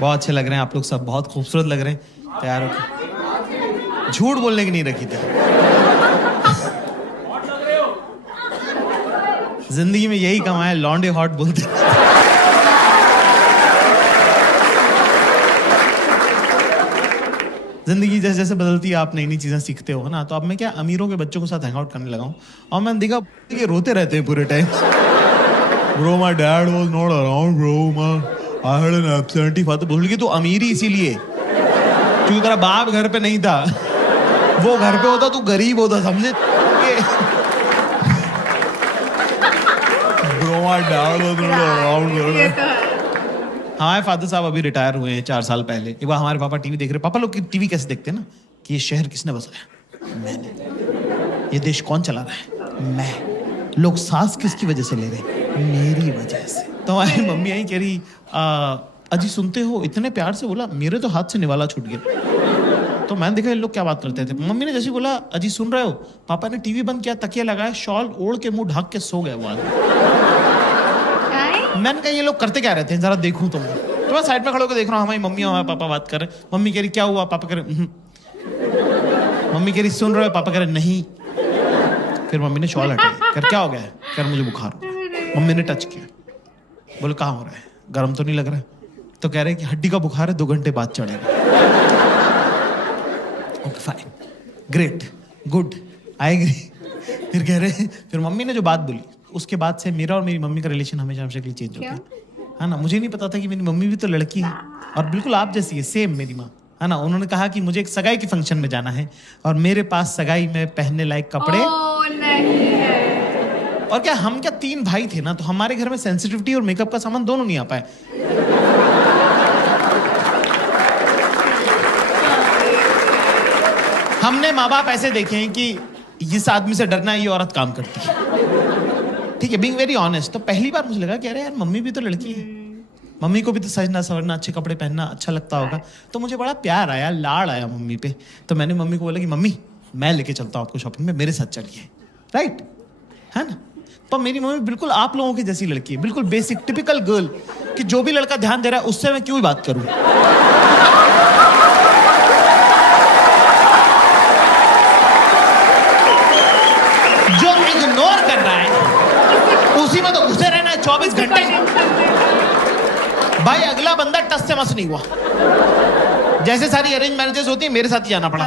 बहुत अच्छे लग रहे हैं आप लोग सब, बहुत खूबसूरत लग रहे हैं। तैयार हो? झूठ बोलने की नहीं रखी थी। जिंदगी में यही कमाया, लॉन्डे हॉट बोलते। जिंदगी जैसे जैसे बदलती है आप नई नई चीजें सीखते हो ना। तो अब मैं क्या अमीरों के बच्चों के साथ हैंग आउट करने लगा हूँ और मैंने देखा कि रोते रहते हैं पूरे time. Bro my dad was not around bro, I had an absentee father. बोल कि तू अमीर ही इसीलिए क्योंकि तेरा बाप घर पे नहीं था, वो घर पे होता तू गरीब होता, समझे? Bro my dad was not around. हमारे फादर साहब अभी रिटायर हुए हैं 4 साल पहले। एक बार हमारे पापा टीवी देख रहे, पापा लोग टीवी कैसे देखते हैं ना कि ये शहर किसने बसाया? मैंने। ये देश कौन चला रहा है? मैं। लोग सांस किसकी वजह से ले रहे हैं? मेरी वजह से। तो हमारी मम्मी यही कह रही, अजी सुनते हो? इतने प्यार से बोला, मेरे तो हाथ से निवाला छूट गया। तो मैंने देखा ये लोग क्या बात करते थे। मम्मी ने जैसे बोला अजी सुन रहे हो, पापा ने टीवी बंद किया, तकिया लगाया, शॉल ओढ़ के मुंह ढक के सो गए वो आदमी। मैंने कहा ये लोग करते क्या रहते हैं, जरा देखूं तो मैं साइड में खड़े होकर देख रहा हूँ। हमारी मम्मी और हमारे पापा बात कर रहे। मम्मी कह रही क्या हुआ? पापा कह रहे मम्मी कह रही सुन रहे हो? पापा कह रहे नहीं। फिर मम्मी ने शॉल हटाया, कर क्या हो गया है? कह मुझे बुखार हो गया। मम्मी ने टच किया, बोले कहाँ हो रहा है? गर्म तो नहीं लग रहा है? तो कह रहे कि हड्डी का बुखार है, 2 घंटे बाद चढ़ेगा। Okay fine, great, good, I agree. फिर कह रहे, फिर मम्मी ने जो बात बोली उसके बाद से मेरा और मेरी मम्मी का रिलेशन हमेशा हमेशा के लिए चेंज हो गया है ना। मुझे नहीं पता था कि मेरी मम्मी भी तो लड़की है और बिल्कुल आप जैसी है, सेम मेरी माँ है ना। उन्होंने कहा कि मुझे एक सगाई के फंक्शन में जाना है और मेरे पास सगाई में पहनने लायक कपड़े नहीं है। और क्या हम क्या 3 भाई थे ना, तो हमारे घर में सेंसिटिविटी और मेकअप का सामान दोनों नहीं आ पाए। हमने माँ बाप ऐसे देखे हैं कि इस आदमी से डरना है, ये औरत काम करती है, ठीक है, बीइंग वेरी ऑनेस्ट। तो पहली बार मुझे लगा कि अरे यार मम्मी भी तो लड़की है, मम्मी को भी तो सजना सवरना, अच्छे कपड़े पहनना अच्छा लगता होगा। तो मुझे बड़ा प्यार आया, लाड़ आया मम्मी पे। तो मैंने मम्मी को बोला कि मम्मी मैं लेके चलता हूँ आपको शॉपिंग में, मेरे साथ चलिए, राइट है ना। पर मेरी मम्मी बिल्कुल आप लोगों की जैसी लड़की है, बिल्कुल बेसिक टिपिकल गर्ल, कि जो भी लड़का ध्यान दे रहा है उससे मैं क्यों ही बात करूं। जो इग्नोर कर रहा है उसी में तो घुसे रहना है 24 घंटे। भाई अगला बंदा टस से मस नहीं हुआ। जैसे सारी अरेंज मैरिजेस होती है, मेरे साथ ही जाना पड़ा।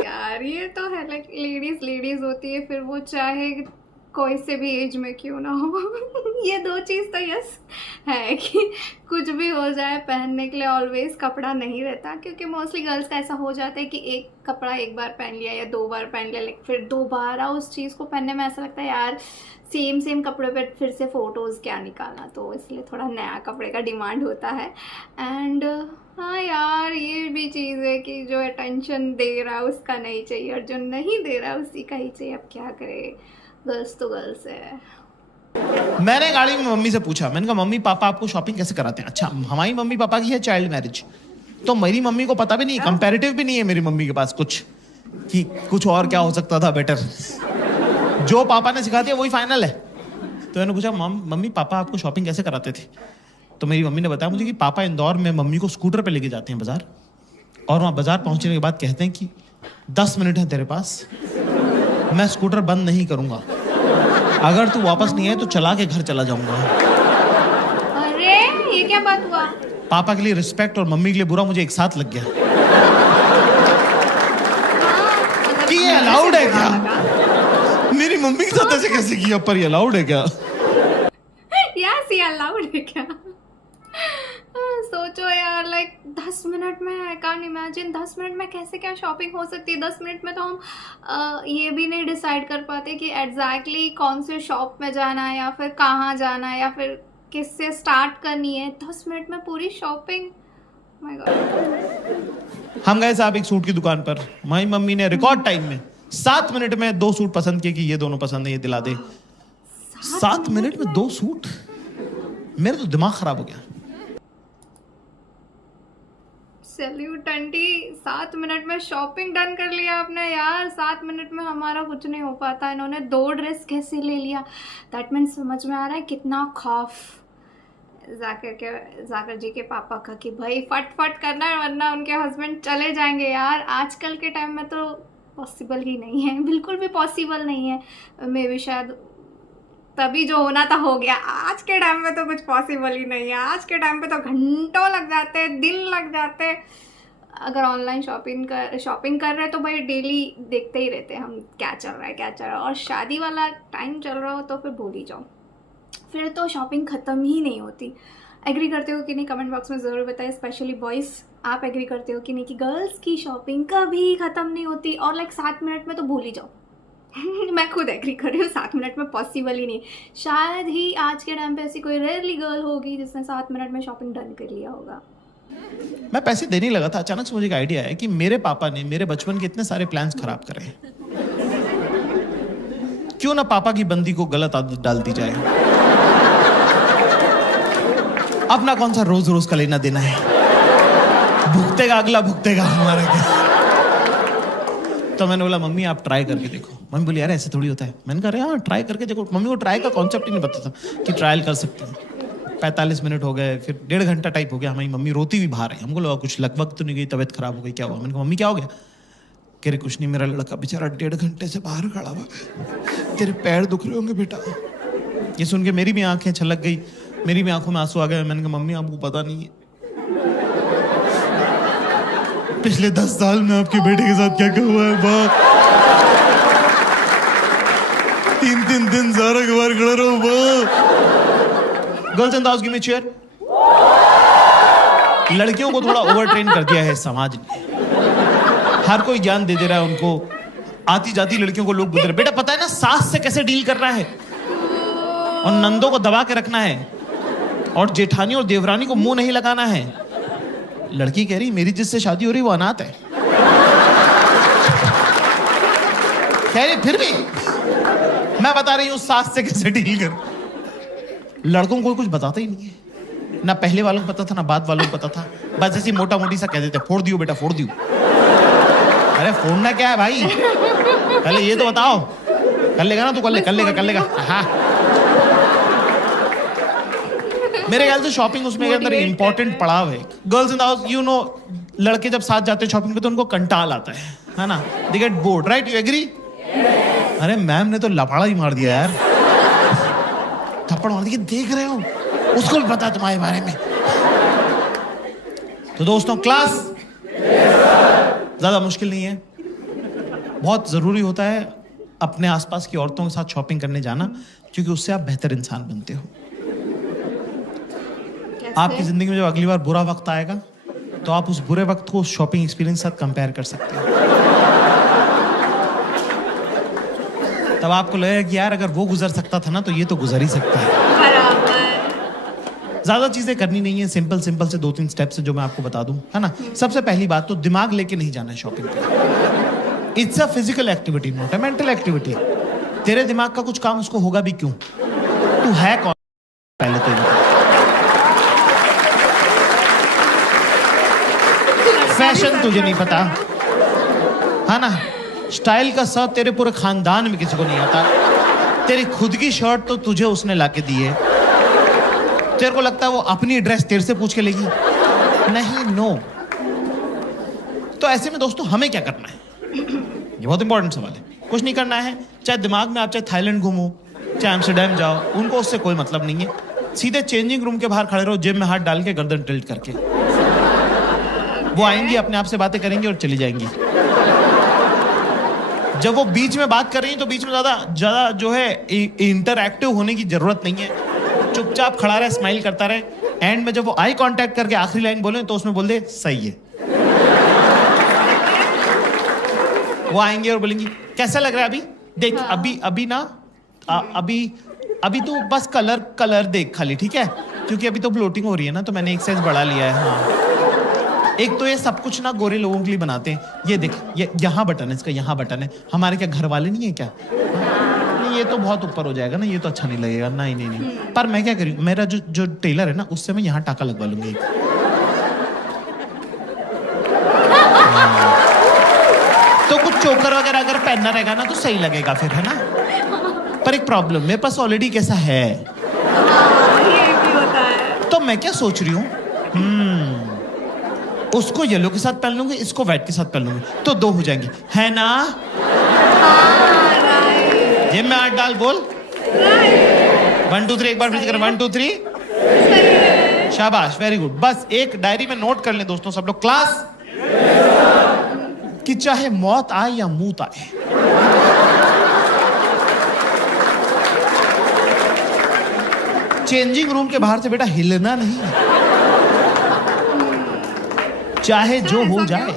यार ये तो है, लाइक लेडीज होती है, फिर वो चाहे कोई से भी एज में क्यों ना हो। ये 2 चीज़ तो यस है कि कुछ भी हो जाए, पहनने के लिए ऑलवेज कपड़ा नहीं रहता, क्योंकि मोस्टली गर्ल्स का ऐसा हो जाता है कि एक कपड़ा एक बार पहन लिया या 2 बार पहन लिया, लेकिन फिर दोबारा उस चीज़ को पहनने में ऐसा लगता है यार सेम कपड़े पे फिर से फ़ोटोज़ क्या निकालना। तो इसलिए थोड़ा नया कपड़े का डिमांड होता है। एंड हाँ यार ये भी चीज़ है कि जो अटेंशन दे रहा है उसका नहीं चाहिए और जो नहीं दे रहा है उसी का ही चाहिए। अब क्या करे, गर्ल्स तो गर्ल्स है। मैंने गाड़ी में मम्मी से पूछा, मैंने कहा मम्मी पापा आपको शॉपिंग कैसे कराते हैं? अच्छा हमारी मम्मी पापा की है चाइल्ड मैरिज, तो मेरी मम्मी को पता भी नहीं, कंपैरेटिव भी नहीं है मेरी मम्मी के पास कुछ कि कुछ और क्या हो सकता था बेटर। जो पापा ने सिखा दिया वही फाइनल है। तो मैंने पूछा मम्मी पापा आपको शॉपिंग कैसे कराते थे? तो मेरी मम्मी ने बताया मुझे कि पापा इंदौर में मम्मी को स्कूटर पे लेके जाते हैं बाजार, और वहाँ बाजार पहुँचने के बाद कहते हैं कि 10 मिनट है तेरे पास, मैं स्कूटर बंद नहीं करूँगा, अगर तू वापस नहीं आए तो चला के घर चला जाऊँगा। अरे ये क्या बात हुआ? पापा के लिए रिस्पेक्ट और मम्मी के लिए बुरा मुझे एक साथ लग गया कि ये अलाउड है क्या? मेरी मम्मी के साथ ऐसे कैसे किया, पर ये अलाउड है क्या? यस ये अलाउड है क्या? सोचो यार, लाइक 10 मिनट में, आई कांट इमेजिन 10 मिनट में कैसे क्या शॉपिंग हो सकती है। 10 मिनट में तो हम ये भी नहीं डिसाइड कर पाते कि एग्जैक्टली कौन से शॉप में जाना है या फिर कहाँ जाना है या फिर किससे स्टार्ट करनी है। 10 मिनट में पूरी शॉपिंग, माय गॉड। हम गए साहब एक सूट की दुकान पर, हमारी मम्मी ने रिकॉर्ड टाइम में 7 मिनट में 2 सूट पसंद किए कि ये दोनों पसंद है, ये दिला दे। 7 मिनट में 2 सूट, मेरा तो दिमाग खराब हो गया। सैल्यूट आंटी, 7 मिनट में शॉपिंग डन कर लिया आपने यार। 7 मिनट में हमारा कुछ नहीं हो पाता। इन्होंने 2 ड्रेस कैसे ले लिया, दैट मीन्स समझ में आ रहा है कितना खौफ जाकर जी के पापा का कि भाई फट करना है वरना उनके हस्बैंड चले जाएंगे। यार आजकल के टाइम में तो पॉसिबल ही नहीं है, बिल्कुल भी पॉसिबल नहीं है। मे भी शायद तभी जो होना था हो गया, आज के टाइम में तो कुछ पॉसिबल ही नहीं है। आज के टाइम पे तो घंटों लग जाते हैं, दिन लग जाते हैं। अगर ऑनलाइन शॉपिंग कर रहे हैं तो भाई डेली देखते ही रहते हैं हम क्या चल रहा है। और शादी वाला टाइम चल रहा हो तो फिर भूल ही जाओ, फिर तो शॉपिंग ख़त्म ही नहीं होती। एग्री करते हो कि नहीं कमेंट बॉक्स में ज़रूर बताएं। स्पेशली बॉयज़, आप एग्री करते हो कि नहीं कि गर्ल्स की शॉपिंग कभी ख़त्म नहीं होती और लाइक 7 मिनट में तो भूल ही जाओ। मैं खुद एग्री कर रही हूँ, 7 मिनट में पॉसिबल ही नहीं। शायद ही आज के टाइम पे ऐसी कोई रेयरली गर्ल होगी जिसने 7 मिनट में शॉपिंग डन कर लिया होगा। मैं पैसे देने लगा था, अचानक से मुझे एक आइडिया है कि मेरे पापा ने मेरे बचपन के इतने सारे प्लान्स खराब करे हैं, क्यों ना पापा की बंदी को गलत आदत डाल दी जाए। अपना कौन सा रोज रोज का लेना देना है, भुगतेगा अगला, भुगतेगा हमारा क्या। तो मैंने बोला मम्मी आप ट्राई करके देखो। मम्मी बोली यार ऐसे थोड़ी होता है। मैंने कहा हाँ ट्राई करके देखो। मम्मी को ट्राई का कॉन्सेप्ट ही नहीं पता था कि ट्रायल कर सकते हैं। 45 मिनट हो गए, फिर 1.5 घंटा टाइप हो गया। हमारी मम्मी रोती हुई बाहर है। हमको लगा कुछ लगभग तो नहीं गई, तबीयत खराब हो गई, क्या हुआ। मैंने कहा मम्मी क्या हो गया। कह रहे कुछ नहीं, मेरा लड़का बेचारा 1.5 घंटे से बाहर खड़ा हुआ है, तेरे पैर दुख रहे होंगे बेटा। ये सुन के मेरी भी आंखें छलक गई, मेरी भी आंखों में आंसू आ गए। मैंने कहा मम्मी आपको पता नहीं है पिछले 10 साल में आपके बेटे के साथ क्या क्या हुआ है। बाप 3 दिन सारा के बाहर खड़ा रहो। बाप girls in the house give me chair. लड़कियों को थोड़ा ओवर ट्रेन कर दिया है समाज ने, हर कोई ज्ञान दे रहा है उनको। आती जाती लड़कियों को लोग बोल रहे बेटा पता है ना सास से कैसे डील करना है, और नंदों को दबा के रखना है, और जेठानी और देवरानी को मुंह नहीं लगाना है। लड़की कह रही मेरी जिससे शादी हो रही वो अनाथ है। कह रही फिर भी मैं बता रही हूं सास से कैसे डील कर। लड़कों को कुछ बताता ही नहीं है, ना पहले वालों को पता था ना बाद वालों को पता था। बस ऐसी मोटा मोटी सा कह देते फोड़ दियो बेटा फोड़ दियो। अरे फोड़ना क्या है भाई, पहले ये तो बताओ। कर लेगा ना तू, कर लेगा। हाँ मेरे ख्याल से शॉपिंग उसमें के अंदर इंपॉर्टेंट पड़ाव है। Girls in the house you know, लड़के जब साथ जाते हैं शॉपिंग पे तो उनको कंटाल आता है ना, they get bored, right, you agree. अरे मैम ने तो लफाड़ा ही मार दिया यार, थप्पड़ मार दिया। देख रहे हो उसको भी पता तुम्हारे बारे में। तो दोस्तों क्लास ज्यादा मुश्किल नहीं है, बहुत जरूरी होता है अपने आसपास की औरतों के साथ शॉपिंग करने जाना, क्योंकि उससे आप बेहतर इंसान बनते हो। आपकी जिंदगी में जब अगली बार बुरा वक्त आएगा तो आप उस बुरे वक्त को उस शॉपिंग एक्सपीरियंस के साथ कंपेयर कर सकते हो। तब आपको लगेगा कि यार अगर वो गुजर सकता था ना तो ये तो गुजर ही सकता है। ज्यादा चीजें करनी नहीं है, सिंपल से 2-3 स्टेप्स है जो मैं आपको बता दूं, है ना। सबसे पहली बात तो दिमाग लेके नहीं जाना है शॉपिंग पे। It's a physical activity not a mental activity. तेरे दिमाग का कुछ काम उसको होगा भी क्यों, तू है कौन पहले तो ये। फैशन तुझे नहीं पता, है ना। स्टाइल का सर्च तेरे पूरे खानदान में किसी को नहीं आता। तेरी खुद की शर्ट तो तुझे उसने लाके दी है, तेरे को लगता है वो अपनी ड्रेस तेरे से पूछ के लेगी, नहीं, नो। तो ऐसे में दोस्तों हमें क्या करना है, ये बहुत इंपॉर्टेंट सवाल है। कुछ नहीं करना है, चाहे दिमाग में आप चाहे थाईलैंड घूमो, चाहे एम्स्टर्डम जाओ, उनको उससे कोई मतलब नहीं है। सीधे चेंजिंग रूम के बाहर खड़े रहो, जेब में हाथ डाल के गर्दन टिल्ट करके। वो आएंगी अपने आप से बातें करेंगी और चली जाएंगी। जब वो बीच में बात कर रही है तो बीच में ज्यादा जो है इंटरएक्टिव होने की जरूरत नहीं है। चुपचाप खड़ा रहे, स्माइल करता रहे। एंड में जब वो आई कांटेक्ट करके आखिरी लाइन बोले तो उसमें बोल दे सही है। वो आएंगे और बोलेंगी कैसा लग रहा है अभी, देख हाँ। अभी ना अभी तो बस कलर देख खाली, ठीक है, क्योंकि अभी तो ब्लोटिंग हो रही है ना तो मैंने एक साइज बढ़ा लिया है। हाँ एक तो ये सब कुछ ना गोरे लोगों के लिए बनाते हैं। ये देख, ये यहाँ बटन है, इसका यहाँ बटन है। हमारे क्या घर वाले नहीं है क्या? नहीं ये तो बहुत ऊपर हो जाएगा ना, ये तो अच्छा नहीं लगेगा। नहीं। पर मैं क्या करूँ, मेरा जो टेलर है ना उससे मैं यहाँ टाका लगवा लूंगी। तो कुछ चोकर वगैरह अगर पहनना रहेगा ना तो सही लगेगा फिर, है ना। पर एक प्रॉब्लम, मेरे पास ऑलरेडी कैसा है ये भी होता है। तो मैं क्या सोच रही हूँ, उसको येलो के साथ पहन लूंगी, इसको व्हाइट के साथ पहन लूंगी, तो 2 हो जाएंगे, है ना? राइट जेब में हाथ डाल, बोल 1 2 3, एक बार फिर कर 1 2 3, शाबाश, वेरी गुड। बस एक डायरी में नोट कर लें दोस्तों सब लोग, क्लास, कि चाहे मौत आए या मूत आए, चेंजिंग रूम के बाहर से बेटा हिलना नहीं है, चाहे जो हो जाए।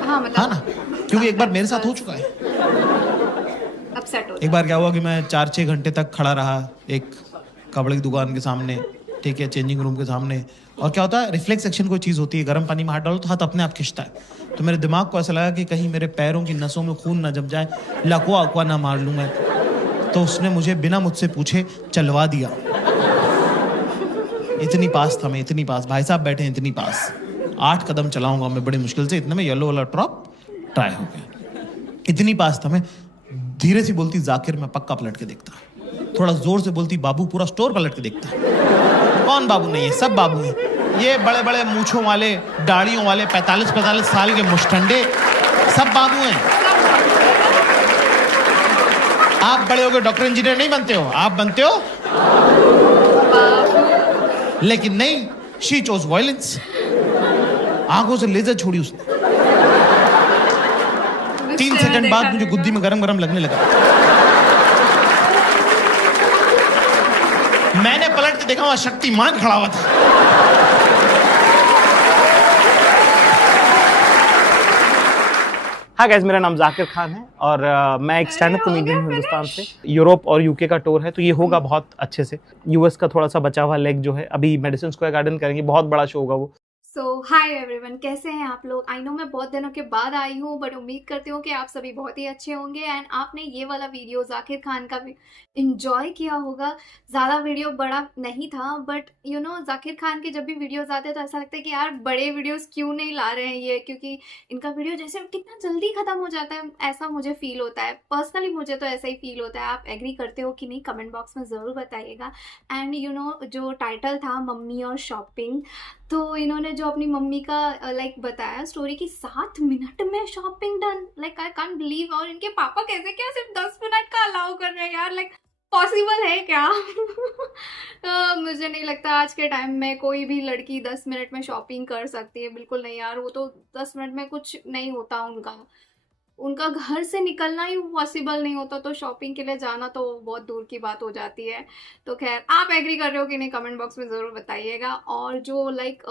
हाँ मतलब हाँ ना, क्योंकि एक बार मेरे साथ हो चुका है। अपसेट हो एक बार क्या हुआ कि मैं 4-6 घंटे तक खड़ा रहा एक कपड़े की दुकान के सामने, ठीक है, चेंजिंग रूम के सामने, और क्या होता है, रिफ्लेक्स एक्शन कोई चीज़ होती है, गर्म पानी में हाथ डालो तो हाथ अपने आप खिंचता है। तो मेरे दिमाग को ऐसा लगा कि कहीं मेरे पैरों की नसों में खून ना जम जाए, लकवा अकवा ना मार लूँ मैं, तो उसने मुझे बिना मुझसे पूछे चलवा दिया। इतनी पास था मैं, इतनी पास, भाई साहब बैठे हैं इतनी पास, 8 कदम चलाऊंगा मैं बड़ी मुश्किल से, इतने में येलो वाला ड्रॉप ट्राई हो गया। इतनी पास था मैं, धीरे से बोलती जाकिर मैं पक्का पलट के देखता, थोड़ा जोर से बोलती बाबू पूरा स्टोर पलट के देखता। कौन बाबू नहीं है, सब बाबू हैं, ये बड़े बड़े मूछों वाले, दाढ़ियों वाले, 45-45 साल के मुष्टंडे, सब बाबू हैं। आप बड़े हो गए डॉक्टर इंजीनियर नहीं बनते हो, आप बनते हो, लेकिन नहीं, शी चोज वायलेंस। आंखों से लेजर छोड़ी उसने। 3 सेकंड बाद मुझे गुद्दी में गरम गरम लगने लगा। मैंने पलट के देखा, वहां शक्तिमान खड़ा हुआ था। हाँ गाइस, मेरा नाम जाकिर खान है और मैं एक स्टैंड अप कॉमेडियन हूँ हिंदुस्तान से। यूरोप और यूके का टूर है, तो ये होगा बहुत अच्छे से। यूएस का थोड़ा सा बचा हुआ लेग जो है, अभी मेडिसिन स्क्वायर गार्डन करेंगे, बहुत बड़ा शो होगा वो। सो हाय एवरीवन, कैसे हैं आप लोग? आई नो मैं बहुत दिनों के बाद आई हूँ, बट उम्मीद करती हूँ कि आप सभी बहुत ही अच्छे होंगे एंड आपने ये वाला वीडियो जाकिर खान का भी इंजॉय किया होगा। ज़्यादा वीडियो बड़ा नहीं था, but you know Zakir Khan के जब भी वीडियोस आते हैं तो ऐसा लगता है कि यार बड़े वीडियोस क्यों नहीं ला रहे हैं ये, क्योंकि इनका वीडियो जैसे कितना जल्दी ख़त्म हो जाता है, ऐसा मुझे फील होता है। पर्सनली मुझे तो ऐसा ही फील होता है। आप एग्री करते हो कि नहीं, कमेंट बॉक्स में ज़रूर बताइएगा। एंड यू नो जो टाइटल था मम्मी और शॉपिंग, तो इन्होंने जो अपनी मम्मी का लाइक बताया स्टोरी की 7 मिनट में shopping done, like I can't believe. और इनके पापा कैसे क्या सिर्फ 10 मिनट का अलाउ कर रहे हैं यार, लाइक पॉसिबल है क्या? मुझे नहीं लगता आज के टाइम में कोई भी लड़की 10 मिनट में शॉपिंग कर सकती है, बिल्कुल नहीं यार। वो तो 10 मिनट में कुछ नहीं होता उनका घर से निकलना ही पॉसिबल नहीं होता, तो शॉपिंग के लिए जाना तो बहुत दूर की बात हो जाती है। तो खैर, आप एग्री कर रहे हो कि नहीं, कमेंट बॉक्स में ज़रूर बताइएगा। और जो लाइक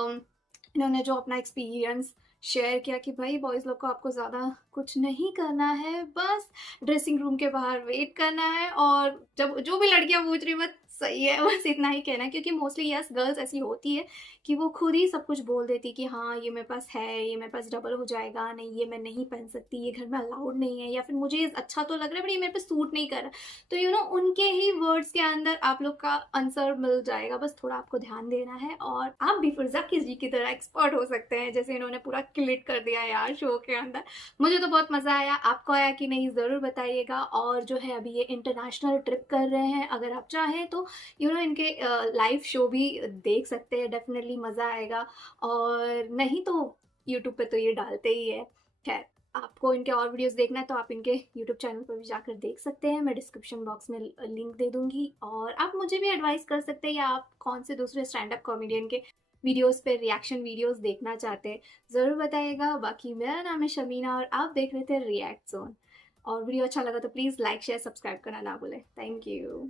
इन्होंने जो अपना एक्सपीरियंस शेयर किया कि भाई बॉयज़ लोग को आपको ज़्यादा कुछ नहीं करना है, बस ड्रेसिंग रूम के बाहर वेट करना है, और जब जो भी लड़कियां पूछ रही बस सही है, बस इतना ही कहना है। क्योंकि मोस्टली यस गर्ल्स ऐसी होती है कि वो खुद ही सब कुछ बोल देती कि हाँ ये मेरे पास है, ये मेरे पास डबल हो जाएगा, नहीं ये मैं नहीं पहन सकती, ये घर में अलाउड नहीं है, या फिर मुझे ये अच्छा तो लग रहा है बट ये मेरे पे सूट नहीं कर रहा। तो यू नो उनके ही वर्ड्स के अंदर आप लोग का आंसर मिल जाएगा, बस थोड़ा आपको ध्यान देना है और आप भी फिर जाकिर जी की तरह एक्सपर्ट हो सकते हैं, जैसे इन्होंने पूरा क्लिक कर दिया यार शो के अंदर। मुझे तो बहुत मज़ा आया, आपको आया कि नहीं ज़रूर बताइएगा। और जो है अभी ये इंटरनेशनल ट्रिप कर रहे हैं, अगर आप चाहें तो यू नो इनके लाइव शो भी देख सकते हैं, डेफिनेटली मज़ा आएगा। और नहीं तो यूट्यूब पे तो ये डालते ही है। खैर, आपको इनके और वीडियोस देखना है तो आप इनके यूट्यूब चैनल पर भी जाकर देख सकते हैं, मैं डिस्क्रिप्शन बॉक्स में लिंक दे दूँगी। और आप मुझे भी एडवाइस कर सकते हैं, या आप कौन से दूसरे स्टैंड अप कॉमेडियन के वीडियोस पे रिएक्शन वीडियोस देखना चाहते हैं, ज़रूर बताइएगा। बाकी मेरा नाम है शमीना और आप देख रहे थे रिएक्ट जोन। और वीडियो अच्छा लगा तो प्लीज़ लाइक शेयर सब्सक्राइब करना ना भूलें। Thank you.